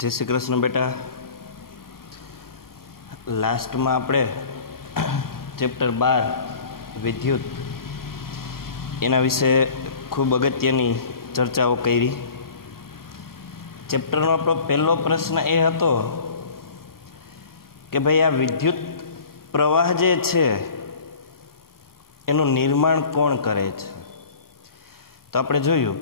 जय श्री कृष्ण बेटा। लास्ट में આપણે ચેપ્ટર 12 વિદ્યુત એના વિશે ખૂબ અગત્યની ચર્ચાઓ કરી। ચેપ્ટરનો આપણો પહેલો પ્રશ્ન એ હતો કે ભાઈ આ વિદ્યુત પ્રવાહ જે છે એનું નિર્માણ કોણ કરે છે। તો આપણે જોયું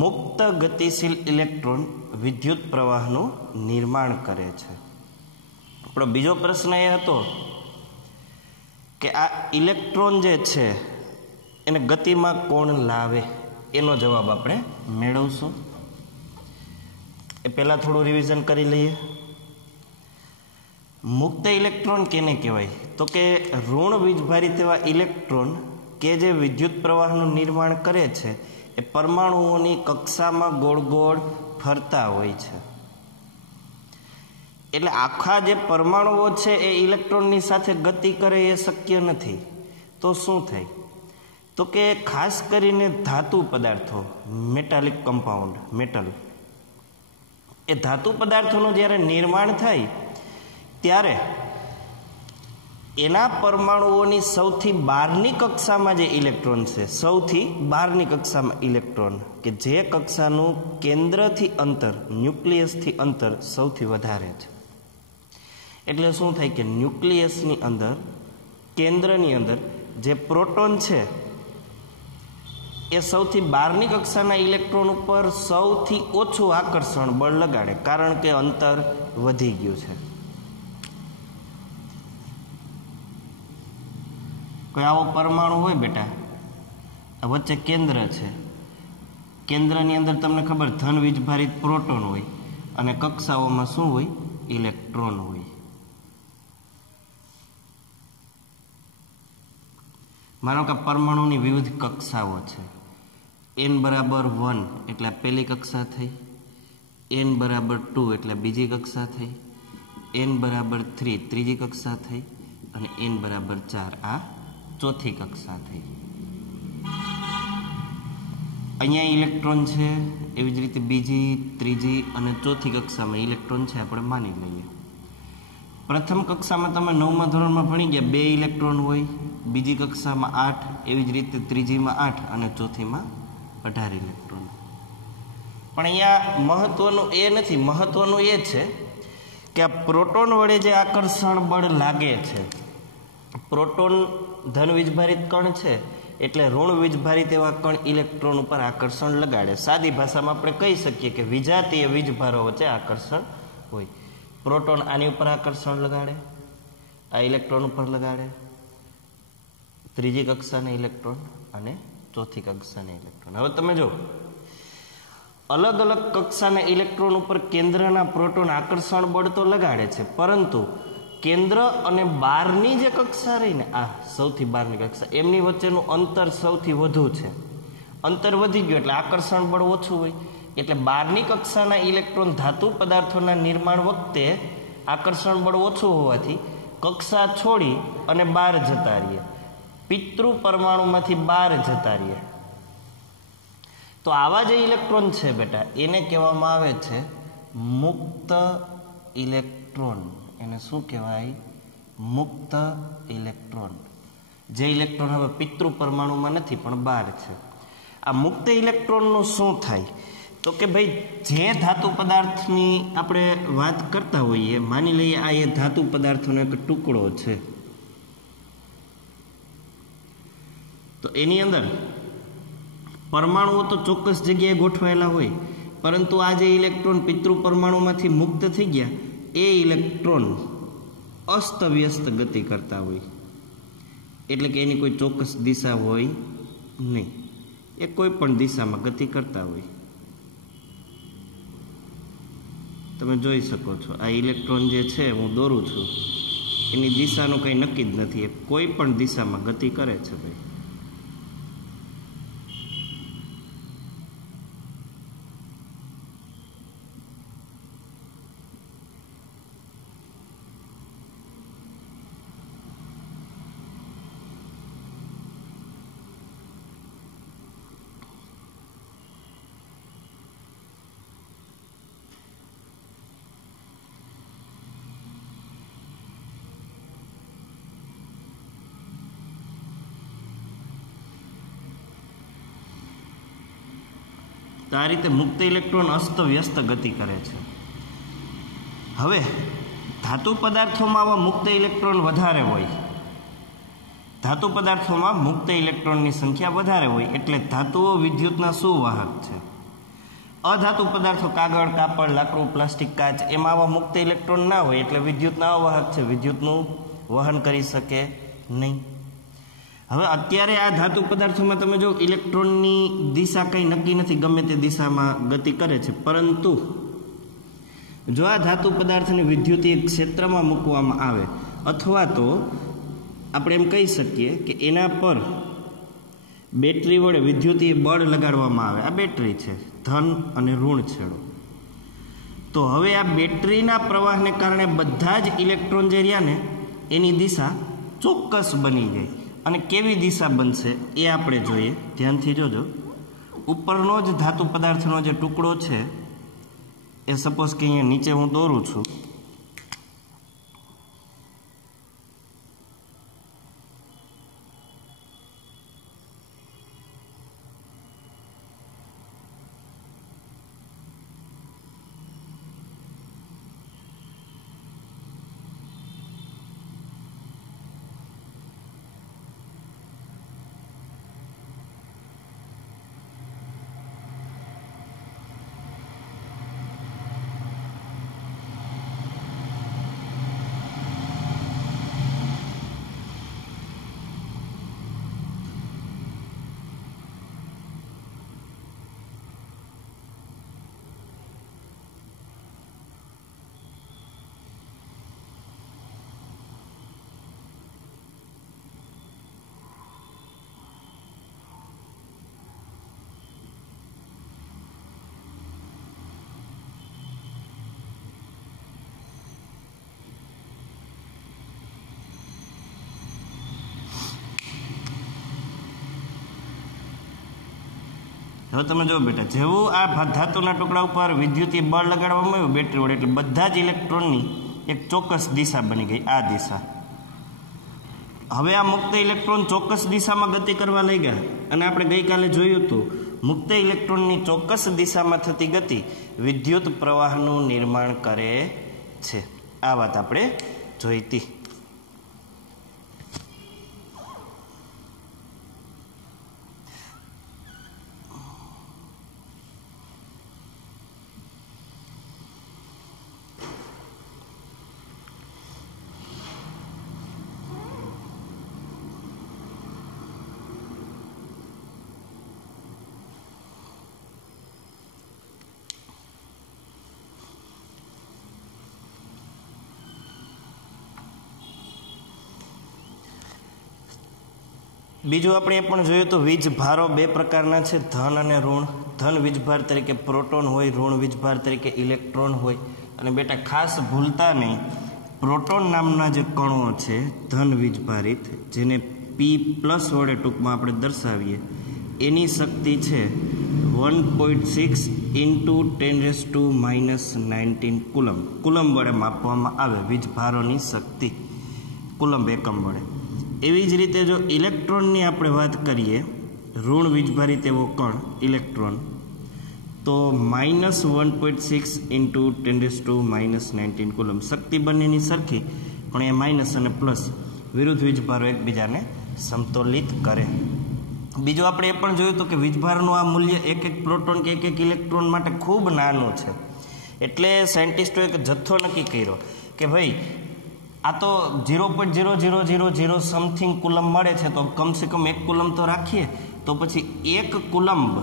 મુક્ત ગતિશીલ ઇલેક્ટ્રોન વિદ્યુત પ્રવાહનું નિર્માણ કરે છે। આપણો બીજો પ્રશ્ન એ હતો કે આ ઇલેક્ટ્રોન જે છે એને ગતિમાં કોણ લાવે, એનો જવાબ આપણે મેળવશું। એ પહેલાં થોડું રિવિઝન કરી લઈએ। મુક્ત ઇલેક્ટ્રોન કેને કહેવાય? તો કે ઋણ વીજભારિત એવા ઇલેક્ટ્રોન કે જે વિદ્યુત પ્રવાહનું નિર્માણ કરે છે એ પરમાણુઓની કક્ષામાં ગોળ ગોળ ફરતા હોય છે। એટલે આખા જે પરમાણુઓ છે એ ઇલેક્ટ્રોનની સાથે ગતિ કરે એ શક્ય નથી। તો શું થાય? તો કે ખાસ કરીને ધાતુ પદાર્થો, મેટાલિક કમ્પાઉન્ડ, મેટલ, એ ધાતુ પદાર્થોનું જ્યારે નિર્માણ થાય ત્યારે એના પરમાણુઓની સૌથી બહારની કક્ષામાં જે ઇલેક્ટ્રોન છે, સૌથી બહારની કક્ષામાં ઇલેક્ટ્રોન કે જે કક્ષાનું કેન્દ્રથી અંતર, ન્યુક્લિયસથી અંતર સૌથી વધારે છે, એટલે શું થાય કે ન્યુક્લિયસની અંદર, કેન્દ્રની અંદર જે પ્રોટોન છે એ સૌથી બહારની કક્ષાના ઇલેક્ટ્રોન ઉપર સૌથી ઓછું આકર્ષણ બળ લગાડે, કારણ કે અંતર વધી ગયું છે। કોઈ આવો પરમાણુ હોય બેટા, વચ્ચે કેન્દ્ર છે, કેન્દ્રની અંદર તમને ખબર ધન વીજભારિત પ્રોટોન હોય અને કક્ષાઓમાં શું હોય? ઇલેક્ટ્રોન હોય। માનો કે પરમાણુની વિવિધ કક્ષાઓ છે। n બરાબર 1 એટલે પહેલી કક્ષા થઈ, n બરાબર 2 એટલે બીજી કક્ષા થઈ, n બરાબર 3 ત્રીજી કક્ષા થઈ અને n બરાબર 4 આ ચોથી કક્ષા થઈ। અહીંયા ઇલેક્ટ્રોન છે, એવી જ રીતે બીજી, ત્રીજી અને ચોથી કક્ષામાં ઇલેક્ટ્રોન છે આપણે માની લઈએ। પ્રથમ કક્ષામાં તમે 9મા ધોરણમાં ભણી ગયા 2 ઇલેક્ટ્રોન હોય, બીજી કક્ષામાં 8, એવી જ રીતે ત્રીજીમાં 8 અને ચોથીમાં 18 ઇલેક્ટ્રોન। પણ અહીંયા મહત્વનું એ નથી, મહત્વનું એ છે કે આ પ્રોટોન વડે જે આકર્ષણ બળ લાગે છે, પ્રોટોન ધન વીજભારિત કણ છે એટલે ઋણ વીજભારિત એવા કણ ઇલેક્ટ્રોન ઉપર આકર્ષણ લગાડે। સાદી ભાષામાં આપણે કહી શકીએ કે વિજાતીય વીજભારો વચ્ચે આકર્ષણ હોય। પ્રોટોન આની ઉપર આકર્ષણ લગાડે, આ ઇલેક્ટ્રોન ઉપર લગાડે, ત્રીજી કક્ષાના ઇલેક્ટ્રોન અને ચોથી કક્ષાના ઇલેક્ટ્રોન। હવે તમે જો અલગ અલગ કક્ષાના ઇલેક્ટ્રોન ઉપર કેન્દ્રના પ્રોટોન આકર્ષણ બળ તો લગાડે છે, પરંતુ કેન્દ્ર અને બહારની જે કક્ષા રહી ને, આ સૌથી બહારની કક્ષા, એમની વચ્ચેનું અંતર સૌથી વધુ છે। અંતર વધી ગયું એટલે આકર્ષણ બળ ઓછું હોય, એટલે બહારની કક્ષાના ઇલેક્ટ્રોન ધાતુ પદાર્થોના નિર્માણ વખતે આકર્ષણ બળ ઓછું હોવાથી કક્ષા છોડી અને બહાર જતા રહીએ, પિતૃ પરમાણુમાંથી બહાર જતા રહીએ। તો આવા જે ઇલેક્ટ્રોન છે બેટા, એને કહેવામાં આવે છે મુક્ત ઇલેક્ટ્રોન। એને શું કહેવાય? મુક્ત ઇલેક્ટ્રોન। જે ઇલેક્ટ્રોન હવે પિતૃ પરમાણુમાં નથી પણ બહાર છે। આ મુક્ત ઇલેક્ટ્રોનનું શું થાય? તો કે ભાઈ જે ધાતુ પદાર્થની આપણે વાત કરતા હોઈએ, માની લઈએ આ એ ધાતુ પદાર્થનો એક ટુકડો છે, તો એની અંદર પરમાણુઓ તો ચોક્કસ જગ્યાએ ગોઠવાયેલા હોય, પરંતુ આ જે ઇલેક્ટ્રોન પિતૃ પરમાણુમાંથી મુક્ત થઈ ગયા એ ઇલેક્ટ્રોન અસ્તવ્યસ્ત ગતિ કરતા હોય, એટલે કે એની કોઈ ચોક્કસ દિશા હોય નહીં, એ કોઈ પણ દિશામાં ગતિ કરતા હોય। તમે જોઈ શકો છો આ ઇલેક્ટ્રોન જે છે હું દોરું છું, એની દિશાનું કંઈ નક્કી જ નથી, એ કોઈ પણ દિશામાં ગતિ કરે છે ભાઈ। તો આ રીતે મુક્ત ઇલેક્ટ્રોન અસ્તવ્યસ્ત ગતિ કરે છે. હવે ધાતુ પદાર્થોમાં આવા મુક્ત ઇલેક્ટ્રોન વધારે હોય. ધાતુ પદાર્થોમાં મુક્ત ઇલેક્ટ્રોનની સંખ્યા વધારે હોય એટલે ધાતુઓ વિદ્યુતના સુવાહક છે. અધાતુ પદાર્થો કાગળ, કાપડ, લાકડું, પ્લાસ્ટિક, કાચ એમાં આવા મુક્ત ઇલેક્ટ્રોન ના હોય એટલે વિદ્યુતના અવાહક છે, વિદ્યુતનું વહન કરી શકે નહીં. હવે અત્યારે આ ધાતુ પદાર્થોમાં તમે જો ઇલેક્ટ્રોનની દિશા કંઈ નક્કી નથી, ગમે તે દિશામાં ગતિ કરે છે. પરંતુ જો આ ધાતુ પદાર્થને વિદ્યુતીય ક્ષેત્રમાં મૂકવામાં આવે અથવા તો આપણે એમ કહી શકીએ કે એના પર બેટરી વડે વિદ્યુતીય બળ લગાડવામાં આવે. આ બેટરી છે, ધન અને ઋણ છેડો. તો હવે આ બેટરીના પ્રવાહને કારણે બધા જ ઇલેક્ટ્રોન જે રહ્યા ને એની દિશા ચોક્કસ બની જાય. અને કેવી દિશા બનશે એ આપણે જોઈએ. ધ્યાનથી જોજો. ઉપરનો જ ધાતુ પદાર્થનો જે ટુકડો છે એ સપોઝ કે અહીંયા નીચે હું દોરું છું. હવે તમે જો બેટા, જેવું આ ધાતુના ટુકડા ઉપર વિદ્યુતીય બળ લગાડવામાં આવ્યું બેટરી વડે એટલે બધા જ ઇલેક્ટ્રોનની એક ચોક્કસ દિશા બની ગઈ, આ દિશા. હવે આ મુક્ત ઇલેક્ટ્રોન ચોક્કસ દિશામાં ગતિ કરવા લઈ ગયા અને આપણે ગઈકાલે જોયું હતું મુક્ત ઇલેક્ટ્રોનની ચોક્કસ દિશામાં થતી ગતિ વિદ્યુત પ્રવાહનું નિર્માણ કરે છે. આ વાત આપણે જોઈ હતી. બીજું આપણે એ પણ જોયું તો વીજભારો બે પ્રકારના છે, ધન અને ઋણ. ધન વીજભાર તરીકે પ્રોટોન હોય, ઋણ વીજભાર તરીકે ઇલેક્ટ્રોન હોય. અને બેટા ખાસ ભૂલતા નહીં, પ્રોટોન નામના જે કણો છે ધન વીજભારિત, જેને P+ વડે ટૂંકમાં આપણે દર્શાવીએ, એની શક્તિ છે 1.6 × 10⁻⁻19 કુલમ. કુલમ વડે માપવામાં આવે વીજભારોની શક્તિ, કુલમ એકમ વડે. એવી જ રીતે જો ઇલેક્ટ્રોનની આપણે વાત કરીએ, ઋણ વીજભારિત એવો કણ ઇલેક્ટ્રોન, તો -1.6 × 10⁻⁻19 કુલમ. શક્તિ બંનેની સરખી, પણ એ માઇનસ અને પ્લસ વિરુદ્ધ વીજભારો એકબીજાને સમતોલિત કરે. બીજું આપણે એ પણ જોયું હતું કે વીજભારનું આ મૂલ્ય એક એક પ્રોટોન કે એક ઇલેક્ટ્રોન માટે ખૂબ નાનું છે. એટલે સાયન્ટિસ્ટોએ એક જથ્થો નક્કી કર્યો કે ભાઈ આ તો 0.0000 સમથિંગ કુલમ મળે છે, તો કમસે કમ 1 કુલમ તો રાખીએ. તો પછી 1 કુલંબ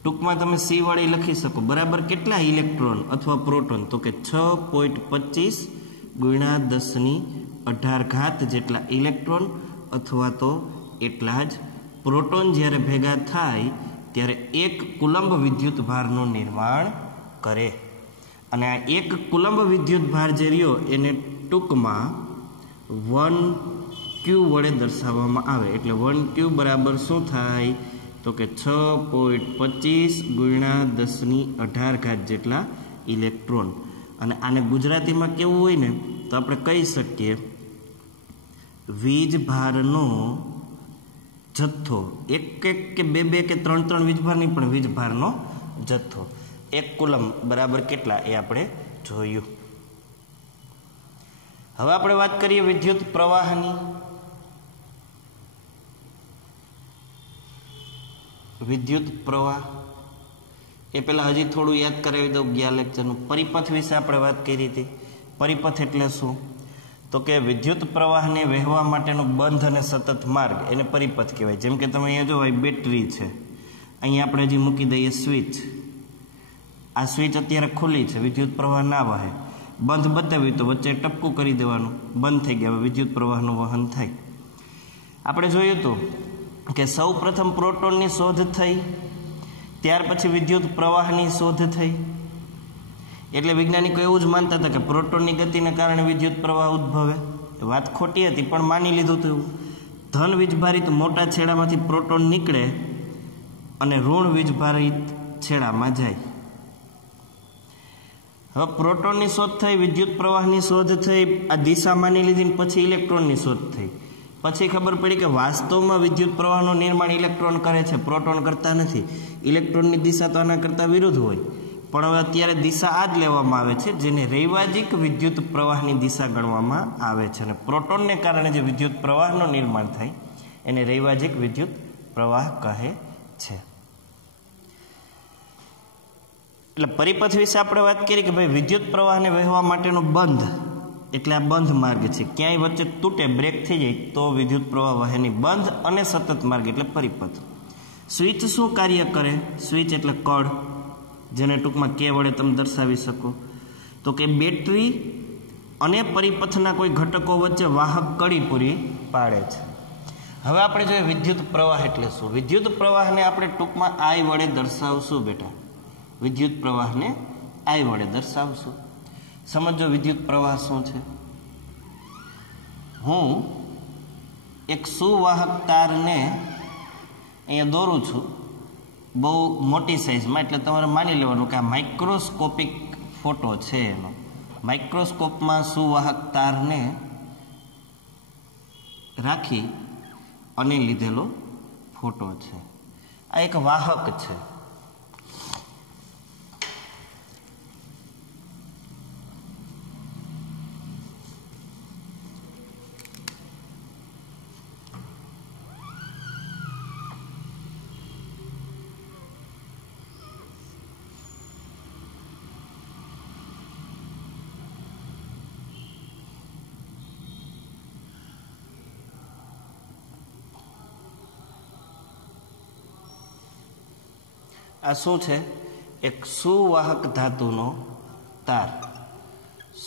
ટૂંકમાં તમે C વડે લખી શકો બરાબર કેટલા ઇલેક્ટ્રોન અથવા પ્રોટોન, તો કે 6.25 × 10⁻18 જેટલા ઇલેક્ટ્રોન અથવા તો એટલા જ પ્રોટોન જ્યારે ભેગા થાય ત્યારે 1 કુલંબ વિદ્યુત ભારનું નિર્માણ કરે. અને આ 1 કુલંબ વિદ્યુત ભાર જે રહ્યો એને ટૂંકમાં 1Q વડે દર્શાવવામાં આવે. એટલે 1Q બરાબર શું થાય, તો કે 6.25 × 10⁻18 જેટલા ઇલેક્ટ્રોન. અને આને ગુજરાતીમાં કેવું હોય ને તો આપણે કહી શકીએ વીજભારનો જથ્થો, એક એક કે બે કે ત્રણ વીજભાર નહીં, પણ વીજભારનો જથ્થો. 1 કુલમ બરાબર કેટલા એ આપણે જોયું. હવે આપણે વાત કરીએ વિદ્યુત પ્રવાહની. વિદ્યુત પ્રવાહ એ પહેલા હજી થોડું યાદ કરાવી દઉં. ગયા લેક્ચરનું પરિપથ વિશે આપણે વાત કરી હતી. પરિપથ એટલે શું? તો કે વિદ્યુત પ્રવાહને વહેવા માટેનો બંધ અને સતત માર્ગ એને પરિપથ કહેવાય. જેમ કે તમે અહીંયા જો બેટરી છે, અહીંયા આપણે હજી મૂકી દઈએ સ્વિચ. આ સ્વિચ અત્યારે ખુલ્લી છે, વિદ્યુત પ્રવાહ ના વહે. બંધ બતાવ્યું તો વચ્ચે ટપકું કરી દેવાનું, બંધ થઈ ગયા, વિદ્યુત પ્રવાહનું વહન થાય. આપણે જોયું હતું કે સૌ પ્રથમ પ્રોટોનની શોધ થઈ, ત્યાર પછી વિદ્યુત પ્રવાહની શોધ થઈ. એટલે વૈજ્ઞાનિકો એવું જ માનતા હતા કે પ્રોટોનની ગતિને કારણે વિદ્યુત પ્રવાહ ઉદ્ભવે. વાત ખોટી હતી, પણ માની લીધું હતું એવું. ધન વીજભારિત મોટા છેડામાંથી પ્રોટોન નીકળે અને ઋણ વીજભારિત છેડામાં જાય. હવે પ્રોટોનની શોધ થઈ, વિદ્યુત પ્રવાહની શોધ થઈ, આ દિશા માની લીધી, પછી ઇલેક્ટ્રોનની શોધ થઈ. પછી ખબર પડી કે વાસ્તવમાં વિદ્યુત પ્રવાહનું નિર્માણ ઇલેક્ટ્રોન કરે છે, પ્રોટોન કરતા નથી. ઇલેક્ટ્રોનની દિશા તો આના કરતાં વિરુદ્ધ હોય, પણ હવે અત્યારે દિશા આ જ લેવામાં આવે છે, જેને રૈવાજિક વિદ્યુત પ્રવાહની દિશા ગણવામાં આવે છે. અને પ્રોટોનને કારણે જે વિદ્યુત પ્રવાહનું નિર્માણ થાય એને રૈવાજિક વિદ્યુત પ્રવાહ કહે છે. એટલે પરિપથ વિશે આપણે વાત કરી કે ભાઈ વિદ્યુત પ્રવાહને વહેવા માટેનો બંધ એટલે આ બંધ માર્ગ છે. ક્યાંય વચ્ચે તૂટે, બ્રેક થઈ જાય તો વિદ્યુત પ્રવાહ વહેની બંધ અને સતત માર્ગ એટલે પરિપથ. સ્વિચ શું કાર્ય કરે? સ્વિચ એટલે કળ, જેને ટૂંકમાં કે વડે તમે દર્શાવી શકો. તો કે બેટરી અને પરિપથના કોઈ ઘટકો વચ્ચે વાહક કડી પૂરી પાડે છે. હવે આપણે જોઈએ વિદ્યુત પ્રવાહ એટલે શું. વિદ્યુત પ્રવાહને આપણે ટૂંકમાં આઈ વડે દર્શાવશું બેટા. વિદ્યુત પ્રવાહને આઈ વડે દર્શાવશું. સમજો વિદ્યુત પ્રવાહ શું છે. હું એક સુવાહક તારને અહીંયા દોરું છું બહુ મોટી સાઇઝમાં, એટલે તમારે માની લેવાનું કે આ માઇક્રોસ્કોપિક ફોટો છે એનો. માઇક્રોસ્કોપમાં સુવાહક તારને રાખી અને લીધેલો ફોટો છે. આ એક વાહક છે. આ શું છે? એક સુવાહક ધાતુનો તાર.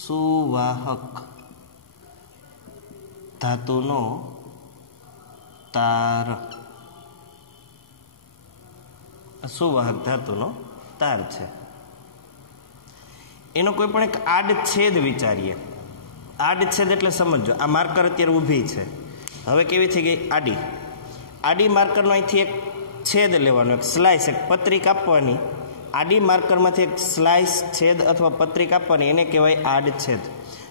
સુવાહક ધાતુનો તાર. સુવાહક ધાતુનો તાર છે. એનો કોઈ પણ એક આડછેદ વિચારીએ. આડછેદ એટલે સમજો, આ માર્કર અત્યારે ઊભી છે, હવે કેવી થઈ ગઈ? આડી. આડી માર્કરનો અહીંથી એક છેદ લેવાનો, એક સ્લાઇસ, એક પત્રી કાપવાની. આડી માર્કરમાંથી એક સ્લાઇસ, છેદ અથવા પત્રી કાપવાની, એને કહેવાય આડછેદ.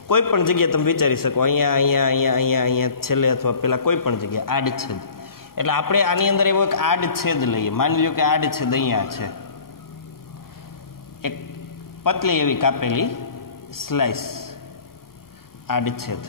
કોઈ પણ જગ્યાએ તમે વિચારી શકો, અહીંયા અહીંયા અહીંયા અહીંયા અહીંયા છેલ્લે અથવા પેલા કોઈ પણ જગ્યાએ આડછેદ. એટલે આપણે આની અંદર એવો એક આડછેદ લઈએ. માની લો કે આડછેદ અહીંયા છે, એક પતલી એવી કાપેલી સ્લાઇસ, આડછેદ.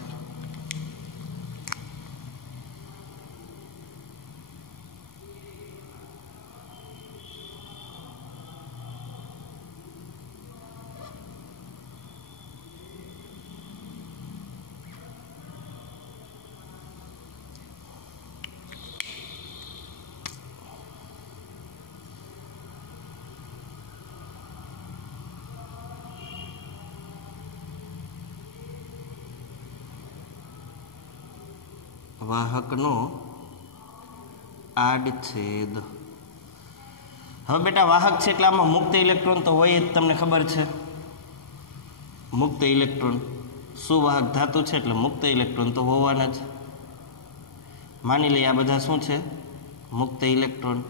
વાહકનો આડછેદ. હવે બેટા વાહક છે એટલે આમાં મુક્ત ઇલેક્ટ્રોન તો હોય જ, તમને ખબર છે. મુક્ત ઇલેક્ટ્રોન, સુવાહક ધાતુ છે એટલે મુક્ત ઇલેક્ટ્રોન તો હોવાના જ. માની લઈએ આ બધા શું છે? મુક્ત ઇલેક્ટ્રોન.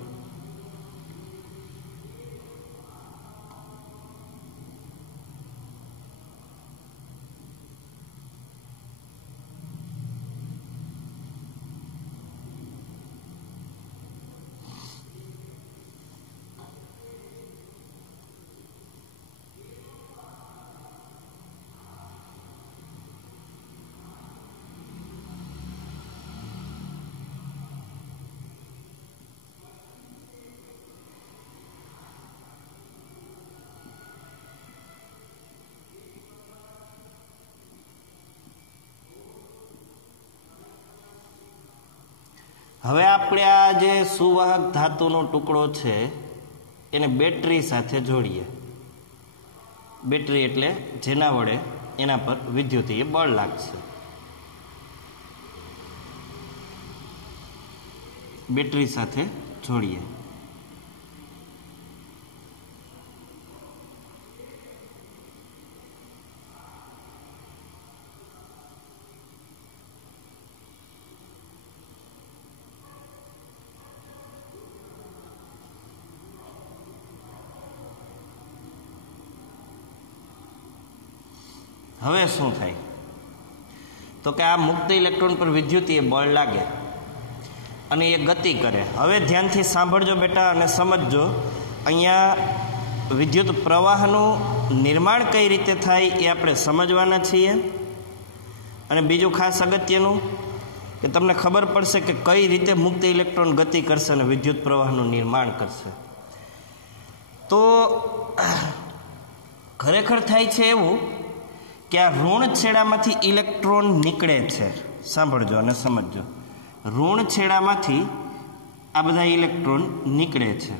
હવે આપણે આ જે સુવાહક ધાતુનો ટુકડો છે એને બેટરી સાથે જોડીએ. બેટરી એટલે જેના વડે એના પર વિદ્યુતીય બળ લાગશે. બેટરી સાથે જોડીએ. હવે શું થાય તો કે આ મુક્ત ઇલેક્ટ્રોન પર વિદ્યુતીય બળ લાગે અને એ ગતિ કરે. હવે ધ્યાનથી સાંભળજો બેટા અને સમજજો. અહીંયા વિદ્યુત પ્રવાહનું નિર્માણ કઈ રીતે થાય એ આપણે સમજવાના છીએ. અને બીજું ખાસ અગત્યનું કે તમને ખબર પડશે કે કઈ રીતે મુક્ત ઇલેક્ટ્રોન ગતિ કરશે અને વિદ્યુત પ્રવાહનું નિર્માણ કરશે. તો ખરેખર થાય છે એવું કે આ ઋણ છેડામાંથી ઇલેક્ટ્રોન નીકળે છે. સાંભળજો અને સમજજો. ઋણ છેડામાંથી આ બધા ઇલેક્ટ્રોન નીકળે છે.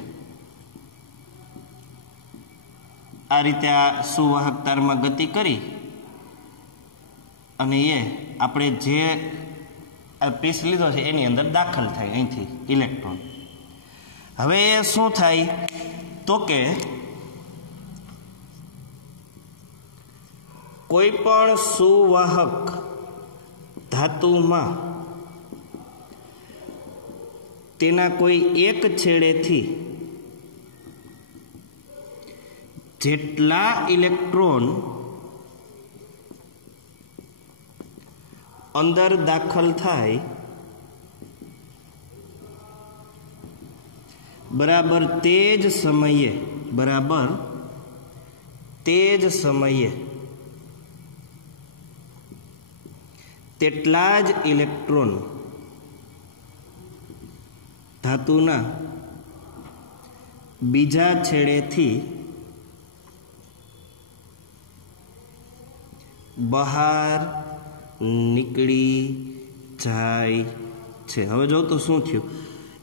આ રીતે આ સુવાહક તારમાં ગતિ કરી અને એ આપણે જે પીસ લીધો છે એની અંદર દાખલ થાય અહીંથી ઇલેક્ટ્રોન. હવે એ શું થાય તો કે કોઈ પણ સુવાહક ધાતુમાં તેના કોઈ એક છેડેથી જેટલા ઇલેક્ટ્રોન અંદર દાખલ થાય બરાબર તે જ સમયે તેટલા જ ઇલેક્ટ્રોન ધાતુના બીજા છેડેથી બહાર નીકળી જાય છે. હવે જો તો શું થયું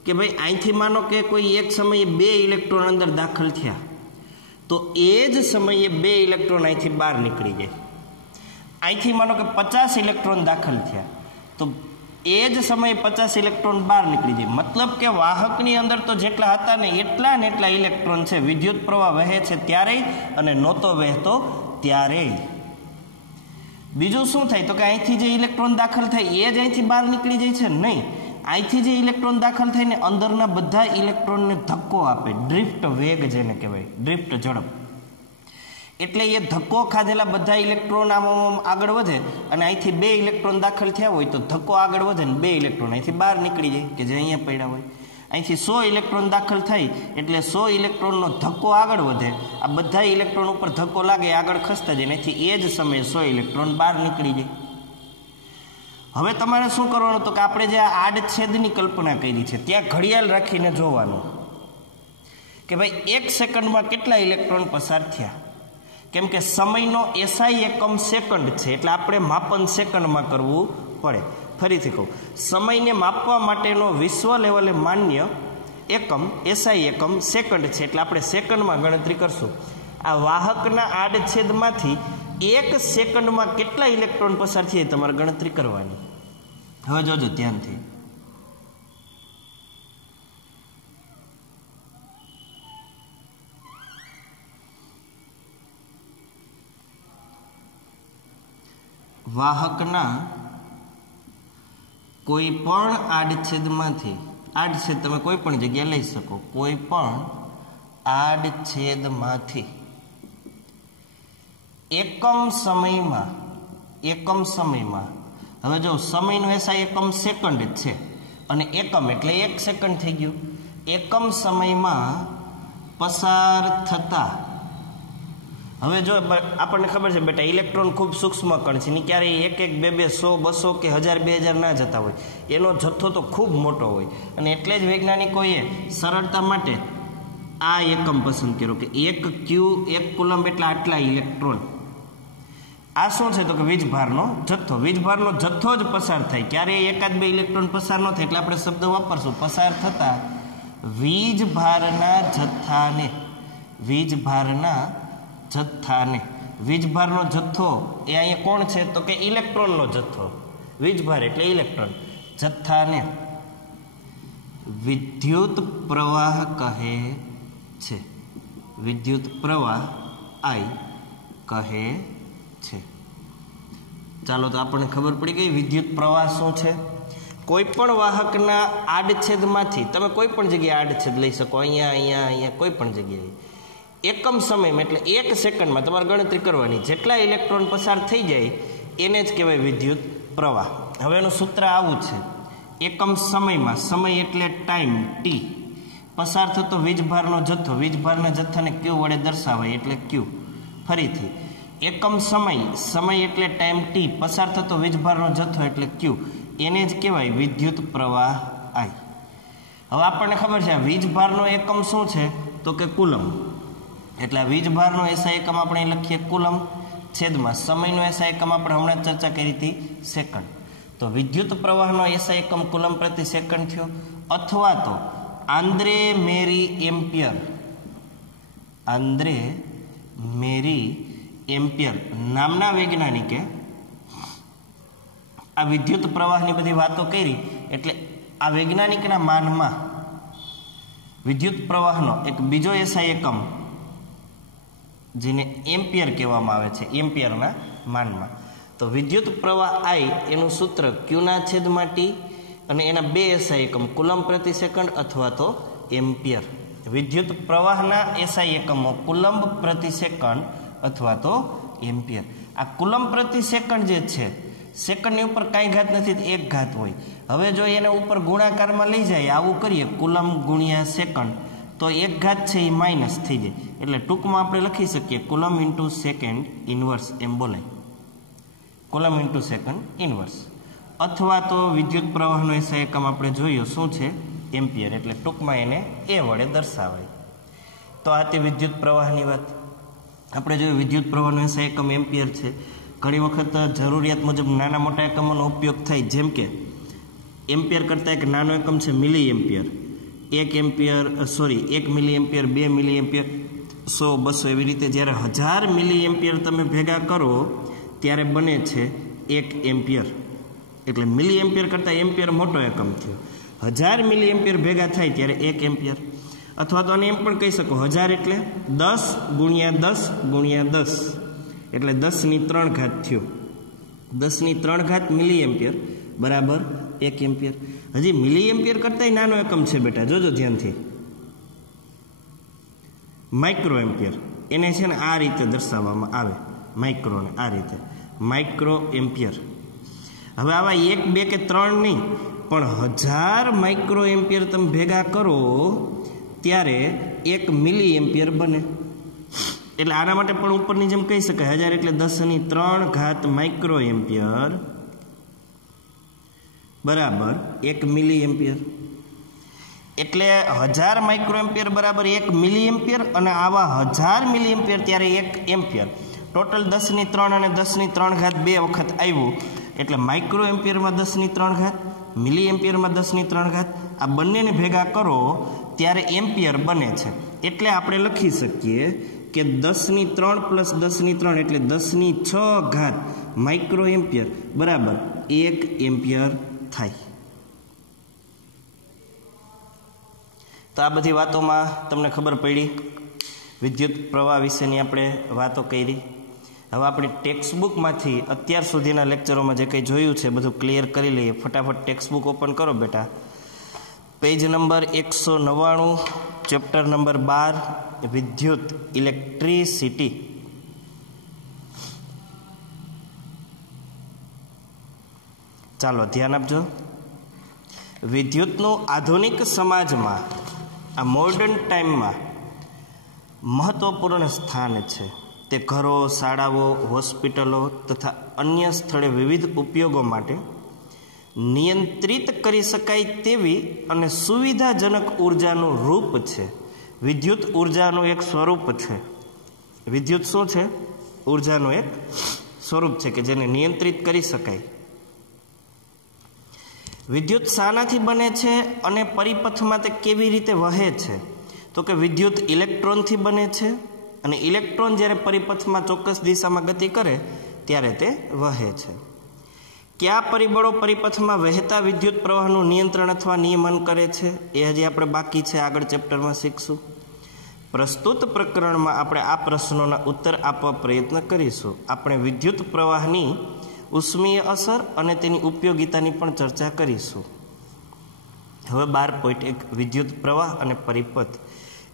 કે ભાઈ અહીંથી માનો કે કોઈ એક સમયે 2 ઇલેક્ટ્રોન અંદર દાખલ થયા તો એ જ સમયે 2 ઇલેક્ટ્રોન અહીંથી બહાર નીકળી જાય. અહીંથી માનો કે 50 ઇલેક્ટ્રોન દાખલ થયા તો એ જ સમયે 50 ઇલેક્ટ્રોન બહાર નીકળી જાય. મતલબ કે વાહકની અંદર તો જેટલા હતા ને એટલા ઇલેક્ટ્રોન છે. વિદ્યુત પ્રવાહ વહે છે ત્યારે અને નહોતો વહેતો ત્યારે. બીજું શું થાય તો કે અહીંથી જે ઇલેક્ટ્રોન દાખલ થાય એ જ અહીંથી બહાર નીકળી જાય છે? નહીં. અહીંથી જે ઇલેક્ટ્રોન દાખલ થઈને અંદરના બધા ઇલેક્ટ્રોનને ધક્કો આપે. ડ્રિફ્ટ વેગ જેને કહેવાય, ડ્રિફ્ટ ઝડપ. એટલે એ ધક્કો ખાધેલા બધા ઇલેક્ટ્રોન આમ આગળ વધે અને અહીંથી 2 ઇલેક્ટ્રોન દાખલ થયા હોય તો ધક્કો આગળ વધે ને 2 ઇલેક્ટ્રોન અહીંથી બહાર નીકળી જાય કે જે અહીંયા પડ્યા હોય. અહીંથી 100 ઇલેક્ટ્રોન દાખલ થાય એટલે 100 ઇલેક્ટ્રોનનો ધક્કો આગળ વધે. આ બધા ઇલેક્ટ્રોન ઉપર ધક્કો લાગે આગળ ખસતા જાય. અહીંથી એ જ સમયે 100 ઇલેક્ટ્રોન બહાર નીકળી જાય. હવે તમારે શું કરવાનું તો કે આપણે જે આ આડછેદની કલ્પના કરી છે ત્યાં ઘડિયાળ રાખીને જોવાનું કે ભાઈ 1 સેકન્ડમાં કેટલા ઇલેક્ટ્રોન પસાર થયા. કેમ કે સમયનો એસઆઈ એકમ સેકન્ડ છે એટલે આપણે માપન સેકન્ડમાં કરવું પડે. ફરીથી કહું, સમયને માપવા માટેનો વિશ્વ લેવલે માન્ય એકમ એસઆઈ એકમ સેકન્ડ છે એટલે આપણે સેકન્ડમાં ગણતરી કરશું. આ વાહકના આડછેદમાંથી 1 સેકન્ડમાં કેટલા ઇલેક્ટ્રોન પસાર થયા તમારે ગણતરી કરવાની. હવે જોજો ધ્યાનથી. વાહકના કોઈ પણ આડછેદમાંથી, આડછેદ તમે કોઈ પણ જગ્યાએ લઈ શકો, કોઈ પણ આડછેદમાંથી એકમ સમયમાં હવે જો સમયનો એસઆઈ એકમ સેકન્ડ છે અને એકમ એટલે 1 સેકન્ડ થઈ ગયું. એકમ સમયમાં પસાર થતા, હવે જો આપણને ખબર છે બેટા ઇલેક્ટ્રોન ખૂબ સૂક્ષ્મ કણ છે. એની ક્યારેય 1 1 2 2 100 200 કે 1000 2000 ના જતા હોય. એનો જથ્થો તો ખૂબ મોટો હોય અને એટલે જ વૈજ્ઞાનિકોએ સરળતા માટે આ એકમ પસંદ કર્યો કે 1 ક્યુ 1 કુલમ એટલે આટલા ઇલેક્ટ્રોન. આ શું છે તો કે વીજભારનો જથ્થો. વીજભારનો જથ્થો જ પસાર થાય, ક્યારેય એકાદ બે ઇલેક્ટ્રોન પસાર ન થાય, એટલે આપણે શબ્દ વાપરશું પસાર થતા વીજભારના જથ્થાને. વીજભારના જથ્થાને. વીજભારનો જથ્થો એ અહીંયા કોણ છે તો કે ઇલેક્ટ્રોનનો જથ્થો. વીજભાર એટલે ઇલેક્ટ્રોન. જથ્થાને વિદ્યુત પ્રવાહ કહે છે. વિદ્યુત પ્રવાહ I કહે છે. ચાલો, તો આપણને ખબર પડી ગઈ વિદ્યુત પ્રવાહ શું છે. કોઈ પણ વાહકના આડછેદમાંથી તમે કોઈ પણ જગ્યાએ આડછેદ લઈ શકો, અહીંયા અહીંયા અહીંયા કોઈ પણ જગ્યાએ એકમ સમયમાં એટલે 1 સેકન્ડમાં તમારે ગણતરી કરવાની, જેટલા ઇલેક્ટ્રોન પસાર થઈ જાય એને જ કહેવાય વિદ્યુત પ્રવાહ. હવે એનું સૂત્ર આવું છે, એકમ સમયમાં, સમય એટલે ટાઈમ T, પસાર થતો વીજભારનો જથ્થો, વીજભારના જથ્થાને Q વડે દર્શાવાય એટલે Q. ફરીથી એકમ સમય, સમય એટલે ટાઈમ T, પસાર થતો વીજભારનો જથ્થો એટલે Q, એને જ કહેવાય વિદ્યુત પ્રવાહ I. હવે આપણને ખબર છે આ વીજભારનો એકમ શું છે તો કે કુલમ. એટલે આ વીજભારનો એસઆઈ એકમ આપણે લખીએ કુલમ, છેદમાં સમયનો એસઆઈ એકમ આપણે હમણાં ચર્ચા કરી હતી સેકન્ડ. તો વિદ્યુત પ્રવાહનો એસઆઈ એકમ કુલમ પ્રતિ સેકન્ડ થયો. અથવા તો આંદ્રે મેરી એમ્પિયર, આંદ્રે મેરી એમ્પિયર નામના વૈજ્ઞાનિકે આ વિદ્યુત પ્રવાહની બધી વાતો કરી, એટલે આ વૈજ્ઞાનિકના માનમાં વિદ્યુત પ્રવાહનો એક બીજો એસઆઈ એકમ જેને એમ્પિયર કહેવામાં આવે છે, એમ્પિયરના માનમાં. તો વિદ્યુત પ્રવાહ I એનું સૂત્ર Qના છેદમાં T અને એના 2 એસઆઈ એકમ કુલમ પ્રતિ સેકન્ડ અથવા તો એમ્પિયર. વિદ્યુત પ્રવાહના એસઆઈ એકમો કુલમ પ્રતિ સેકન્ડ અથવા તો એમ્પિયર. આ કુલમ પ્રતિ સેકન્ડ જે છે, સેકન્ડની ઉપર કાંઈ ઘાત નથી, 1 ઘાત હોય. હવે જો એને ઉપર ગુણાકારમાં લઈ જાય, આવું કરીએ કુલમ ગુણ્યા સેકન્ડ, તો 1 ઘાત છે એ માઇનસ થઈ જાય. એટલે ટૂંકમાં આપણે લખી શકીએ કુલમ ઇન્ટુ સેકન્ડ ઇન્વર્સ એમ બોલાય, કુલમ ઇન્ટુ સેકન્ડ ઇન્વર્સ. અથવા તો વિદ્યુત પ્રવાહનો એસઆઈ એકમ આપણે જોયો શું છે એમ્પિયર, એટલે ટૂંકમાં એને એ વડે દર્શાવાય. તો આ તે વિદ્યુત પ્રવાહની વાત. આપણે જોયું વિદ્યુત પ્રવાહનો એસઆઈ એકમ એમ્પિયર છે. ઘણી વખત જરૂરિયાત મુજબ નાના મોટા એકમોનો ઉપયોગ થાય, જેમ કે એમ્પિયર કરતાં એક નાનો એકમ છે મિલી એમ્પિયર. 1 એમ્પિયર 1 મિલી એમ્પિયર, 2 મિલી એમ્પિયર, 100, 200 એવી રીતે જ્યારે 1000 મિલી એમ્પિયર તમે ભેગા કરો ત્યારે બને છે 1 એમ્પિયર. એટલે મિલી એમ્પિયર કરતાં એમ્પિયર મોટો એકમ થયો. 1000 મિલી એમ્પિયર ભેગા થાય ત્યારે 1 એમ્પિયર. અથવા તો આને એમ પણ કહી શકો 1000 એટલે 10 ગુણ્યા 10 ગુણ્યા 10 એટલે 10ની 3 ઘાત થયો. 10ની 3 ઘાત મિલી એમ્પિયર બરાબર 1 એમ્પિયર. હજી મિલી એમ્પિયર કરતાં નાનો એકમ છે બેટા, જોજો ધ્યાનથી, માઇક્રો એમ્પિયર. એને છે ને આ રીતે દર્શાવવામાં આવે, માઇક્રોને આ રીતે, માઇક્રો એમ્પિયર. હવે આવા 1, 2 કે 3 નહીં, પણ 1000 માઇક્રો એમ્પિયર તમે ભેગા કરો ત્યારે 1 મિલી એમ્પિયર બને. એટલે આના માટે પણ ઉપરની જેમ કહી શકાય 1000 એટલે 10ની 3 ઘાત માઇક્રો એમ્પિયર બરાબર 1 મિલી એમ્પિયર. એટલે 1000 માઇક્રો એમ્પિયર બરાબર 1 મિલી એમ્પિયર, અને આવા 1000 મિલી એમ્પિયર ત્યારે 1 એમ્પિયર. ટોટલ 10ની 3 અને 10ની 3 ઘાત 2 વખત આવ્યું, એટલે માઇક્રો એમ્પિયરમાં 10ની 3 ઘાત, મિલી એમ્પિયરમાં 10ની 3 ઘાત, આ બંનેને ભેગા કરો ત્યારે એમ્પિયર બને છે. એટલે આપણે લખી શકીએ કે 10ની 3 પ્લસ 10ની 3 એટલે 10ની 6 ઘાત માઇક્રો એમ્પિયર બરાબર 1 એમ્પિયર થાય. તો આ બધી વાતોમાં તમને ખબર પડી, વિદ્યુત પ્રવાહ વિશેની આપણે વાતો કરી. હવે આપણી ટેક્સ્ટબુકમાંથી અત્યાર સુધીના લેક્ચરોમાં જે કંઈ જોયું છે બધું ક્લિયર કરી લઈએ. ફટાફટ ટેક્સ્ટબુક ઓપન કરો બેટા. પેજ નંબર 199, ચેપ્ટર નંબર 12, વિદ્યુત, ઇલેક્ટ્રિસિટી. ચાલો ધ્યાન આપજો. વિદ્યુતનું આધુનિક સમાજમાં, આ મોડર્ન ટાઈમમાં મહત્વપૂર્ણ સ્થાન છે. તે ઘરો, શાળાઓ, હોસ્પિટલો તથા અન્ય સ્થળે વિવિધ ઉપયોગો માટે નિયંત્રિત કરી શકાય તેવી અને સુવિધાજનક ઉર્જાનું રૂપ છે. વિદ્યુત ઉર્જાનું એક સ્વરૂપ છે. વિદ્યુત શું છે? ઉર્જાનું એક સ્વરૂપ છે કે જેને નિયંત્રિત કરી શકાય. વિદ્યુત શાનાથી બને છે અને પરિપથમાં તે કેવી રીતે વહે છે? તો કે વિદ્યુત ઇલેક્ટ્રોનથી બને છે અને ઇલેક્ટ્રોન જ્યારે પરિપથમાં ચોક્કસ દિશામાં ગતિ કરે ત્યારે તે વહે છે. કયા પરિબળો પરિપથમાં વહેતા વિદ્યુત પ્રવાહનું નિયંત્રણ અથવા નિયમન કરે છે? એ હજી આપણે બાકી છે, આગળ ચેપ્ટરમાં શીખશું. પ્રસ્તુત પ્રકરણમાં આપણે આ પ્રશ્નોના ઉત્તર આપવા પ્રયત્ન કરીશું. આપણે વિદ્યુત પ્રવાહની ઉષ્મીય અસર અને તેની ઉપયોગિતાની પણ ચર્ચા કરીશું. હવે 12.1 વિદ્યુત પ્રવાહ અને પરિપથ,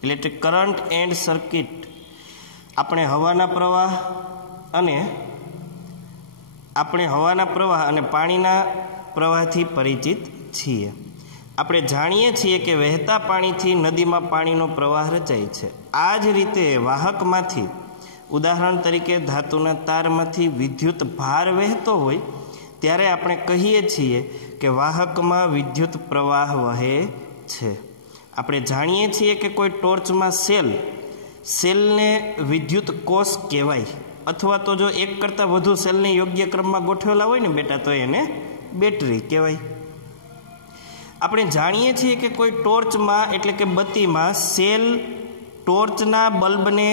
ઇલેક્ટ્રિક કરંટ એન્ડ સર્કિટ. આપણે હવાના પ્રવાહ અને પાણીના પ્રવાહથી પરિચિત છીએ. આપણે જાણીએ છીએ કે વહેતા પાણીથી નદીમાં પાણીનો પ્રવાહ રચાય છે. આ જ રીતે વાહકમાંથી, ઉદાહરણ તરીકે ધાતુના તારમાંથી વિદ્યુત ભાર વહેતો હોય ત્યારે આપણે કહીએ છીએ કે વાહકમાં વિદ્યુત પ્રવાહ વહે છે. આપણે જાણીએ છીએ કે કોઈ ટોર્ચમાં સેલને વિદ્યુત કોષ કહેવાય, અથવા તો જો એક કરતાં વધુ સેલને યોગ્ય ક્રમમાં ગોઠવેલા હોય ને બેટા તો એને બેટરી કહેવાય. આપણે જાણીએ છીએ કે કોઈ ટોર્ચમાં એટલે કે બત્તીમાં ટોર્ચના બલ્બને,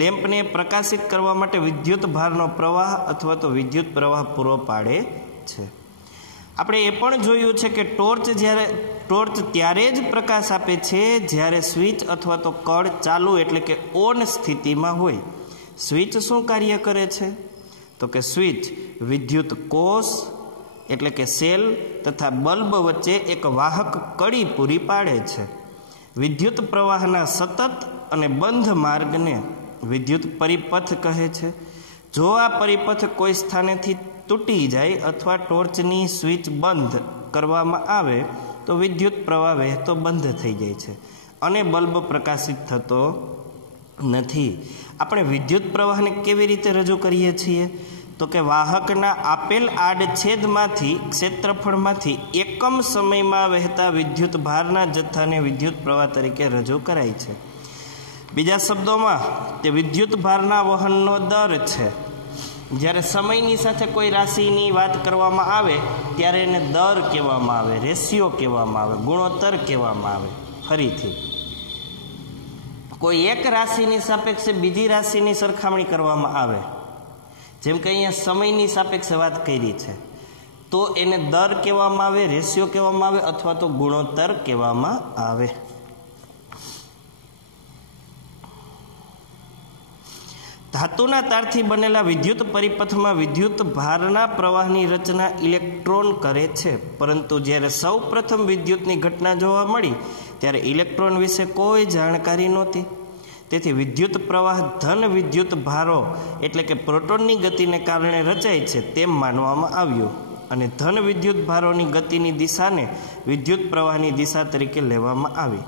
લેમ્પને પ્રકાશિત કરવા માટે વિદ્યુત ભારનો પ્રવાહ અથવા તો વિદ્યુત પ્રવાહ પૂરો પાડે છે. આપણે એ પણ જોયું છે કે ટોર્ચ ત્યારે જ પ્રકાશ આપે છે જ્યારે સ્વિચ અથવા તો કળ ચાલુ એટલે કે ઓન સ્થિતિમાં હોય. સ્વિચ શું કાર્ય કરે છે? તો કે સ્વિચ વિદ્યુત કોષ એટલે કે સેલ તથા બલ્બ વચ્ચે એક વાહક કડી પૂરી પાડે છે. વિદ્યુત પ્રવાહના સતત અને બંધ માર્ગને વિદ્યુત પરિપથ કહે છે. જો આ પરિપથ કોઈ સ્થાનેથી તૂટી જાય અથવા ટોર્ચની સ્વિચ બંધ કરવામાં આવે તો વિદ્યુત પ્રવાહ વહેતો બંધ થઈ જાય છે અને બલ્બ પ્રકાશિત થતો નથી. આપણે વિદ્યુત પ્રવાહને કેવી રીતે રજૂ કરીએ છીએ? તો કે વાહકના આપેલ આડછેદમાંથી, ક્ષેત્રફળમાંથી એકમ સમયમાં વહેતા વિદ્યુત ભારના જથ્થાને વિદ્યુત પ્રવાહ તરીકે રજૂ કરાય છે. બીજા શબ્દોમાં તે વિદ્યુત ભારના વહનનો દર છે. જ્યારે સમયની સાથે કોઈ રાશિની વાત કરવામાં આવે ત્યારે એને દર કહેવામાં આવે, રેશિયો કહેવામાં આવે, ગુણોત્તર કહેવામાં આવે. ફરીથી કોઈ એક રાશિની સાપેક્ષે બીજી રાશિની સરખામણી કરવામાં આવે, જેમ કે અહીંયા સમયની સાપેક્ષે વાત કરી છે, તો એને દર કહેવામાં આવે, રેશિયો કહેવામાં આવે અથવા તો ગુણોત્તર કહેવામાં આવે. ધાતુના તારથી બનેલા વિદ્યુત પરિપથમાં વિદ્યુત ભારના પ્રવાહની રચના ઇલેક્ટ્રોન કરે છે. પરંતુ જ્યારે સૌ પ્રથમ વિદ્યુતની ઘટના જોવા મળી ત્યારે ઇલેક્ટ્રોન વિશે કોઈ જાણકારી નહોતી. તેથી વિદ્યુત પ્રવાહ ધન વિદ્યુત ભારો એટલે કે પ્રોટોનની ગતિને કારણે રચાય છે તેમ માનવામાં આવ્યું અને ધન વિદ્યુત ભારોની ગતિની દિશાને વિદ્યુત પ્રવાહની દિશા તરીકે લેવામાં આવી.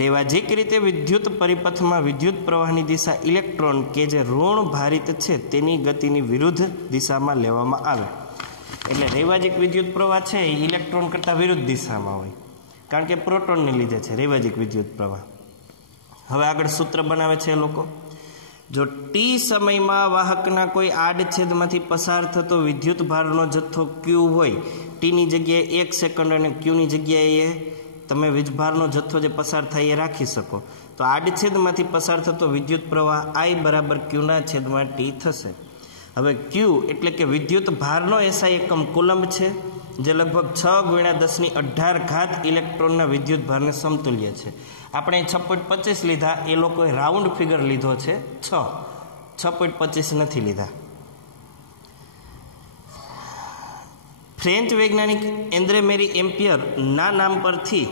રેવાજીક રીતે વિદ્યુત પરિપથમાં વિદ્યુત પ્રવાહની દિશા ઇલેક્ટ્રોન કે જે ઋણ ભારિત છે તેની ગતિની વિરુદ્ધ દિશામાં લેવામાં આવે. એટલે રેવાજીક વિદ્યુત પ્રવાહ છે એ ઇલેક્ટ્રોન કરતાં વિરુદ્ધ દિશામાં હોય, કારણ કે પ્રોટોનને લીધે છે રેવાજીક વિદ્યુત પ્રવાહ. હવે આગળ સૂત્ર બનાવે છે લોકો. જો ટી સમયમાં વાહકના કોઈ આડછેદમાંથી પસાર થતો વિદ્યુત ભારનો જથ્થો ક્યુ હોય, ટીની જગ્યાએ 1 સેકન્ડ અને ક્યુની જગ્યાએ તમે વીજભારનો જથ્થો જે પસાર થાય એ રાખી શકો, તો આડછેદમાંથી પસાર થતો વિદ્યુત પ્રવાહ I બરાબર ક્યુના છેદમાં ટી થશે. હવે ક્યુ એટલે કે વિદ્યુત ભારનો એસઆઈ એકમ કુલંબ છે, જે લગભગ 6×1018 ઇલેક્ટ્રોનના વિદ્યુત ભારને સમતુલ્ય છે. આપણે 6.25 લીધા, એ લોકોએ રાઉન્ડ ફિગર લીધો છે 6.25 નથી લીધા. ફ્રેન્ચ વૈજ્ઞાનિક એન્દ્રે મેરી એમ્પિયર ના નામ પરથી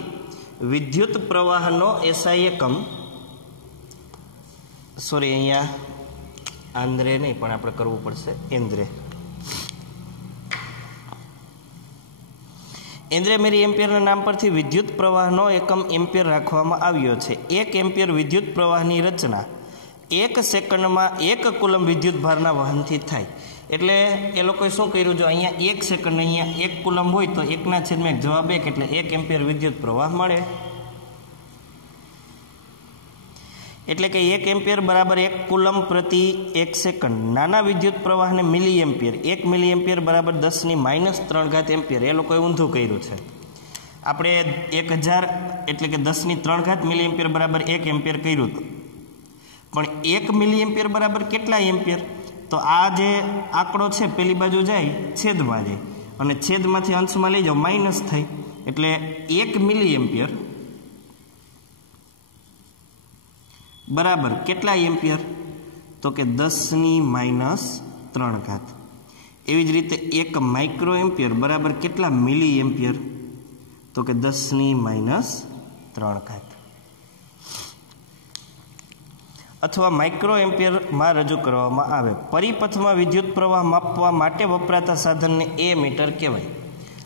વિદ્યુત પ્રવાહનો એસઆઈ એકમ, અહીંયા આંદ્રે નહીં પણ આપણે કરવું પડશે એન્દ્રે મેરી એમ્પિયરના નામ પરથી વિદ્યુત પ્રવાહનો એકમ એમ્પિયર રાખવામાં આવ્યો છે. 1 એમ્પિયર વિદ્યુત પ્રવાહની રચના 1 સેકન્ડમાં 1 કુલમ વિદ્યુત ભારના વહનથી થાય. એટલે એ લોકોએ શું કર્યું, જો અહીંયા 1 સેકન્ડ અહીંયા 1 કુલમ હોય તો 1/1 જવાબ 1 એટલે 1 એમ્પિયર વિદ્યુત પ્રવાહ મળે. એટલે કે 1 એમ્પિયર બરાબર 1 કુલમ પ્રતિ 1 સેકન્ડ. નાના વિદ્યુત પ્રવાહને મિલી એમ્પિયર, 1 મિલી એમ્પિયર બરાબર 10⁻³ એમ્પિયર. એ લોકોએ ઊંધું કર્યું છે. આપણે 1000 એટલે કે 10⁻³ મિલી એમ્પિયર બરાબર 1 એમ્પિયર કર્યું હતું. પણ 1 મિલી એમ્પિયર બરાબર કેટલા એમ્પિયર? તો આ જે આંકડો છે પેલી બાજુ જાય છેદમાં જાય, અને છેદમાંથી અંશમાં લઈ જાઓ માઇનસ થઈ, એટલે 1 મિલી એમ્પિયર બરાબર કેટલા એમ્પિયર? તો કે 10⁻³. એવી જ રીતે 1 માઇક્રો એમ્પિયર બરાબર કેટલા મિલી એમ્પિયર? તો કે 10⁻³ અથવા માઇક્રો એમ્પિયરમાં રજૂ કરવામાં આવે. પરિપથમાં વિદ્યુત પ્રવાહ માપવા માટે વપરાતા સાધનને એમીટર કહેવાય.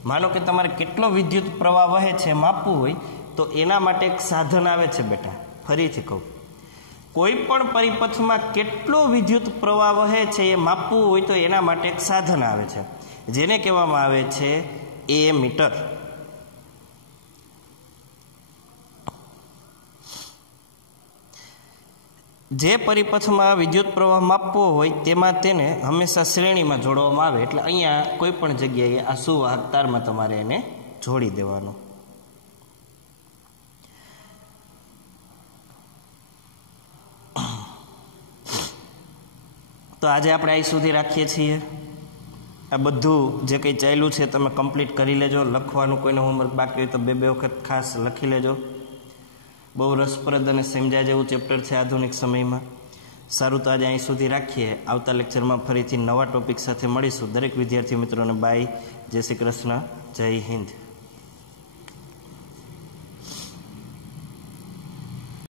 માનો કે તમારે કેટલો વિદ્યુત પ્રવાહ વહે છે માપવું હોય તો એના માટે એક સાધન આવે છે બેટા. ફરીથી કહું, કોઈ પણ પરિપથમાં કેટલો વિદ્યુત પ્રવાહ વહે છે એ માપવું હોય તો એના માટે એક સાધન આવે છે, જેને કહેવામાં આવે છે એમીટર. જે પરિપથમાં વિદ્યુત પ્રવાહ માપવો હોય તેમાં તેને હંમેશા શ્રેણીમાં જોડવામાં આવે. એટલે અહીંયા કોઈ પણ જગ્યાએ આ સુવાહક તારમાં તમારે એને જોડી દેવાનો. તો આજે આપણે અહીં સુધી રાખીએ છીએ. આ બધું જે કંઈ ચાલ્યું છે તમે કમ્પ્લીટ કરી લેજો. લખવાનું કોઈને હોમવર્ક બાકી હોય તો 2 વખત ખાસ લખી લેજો. બહુ રસપ્રદ અને સમજાય જેવું ચેપ્ટર છે આધુનિક સમયમાં. સારું, તો આજે અહીં સુધી રાખીએ. આવતા લેક્ચરમાં ફરીથી નવા ટોપિક સાથે મળીશું. દરેક વિદ્યાર્થી મિત્રોને બાય, જય શ્રી કૃષ્ણ, જય હિન્દ.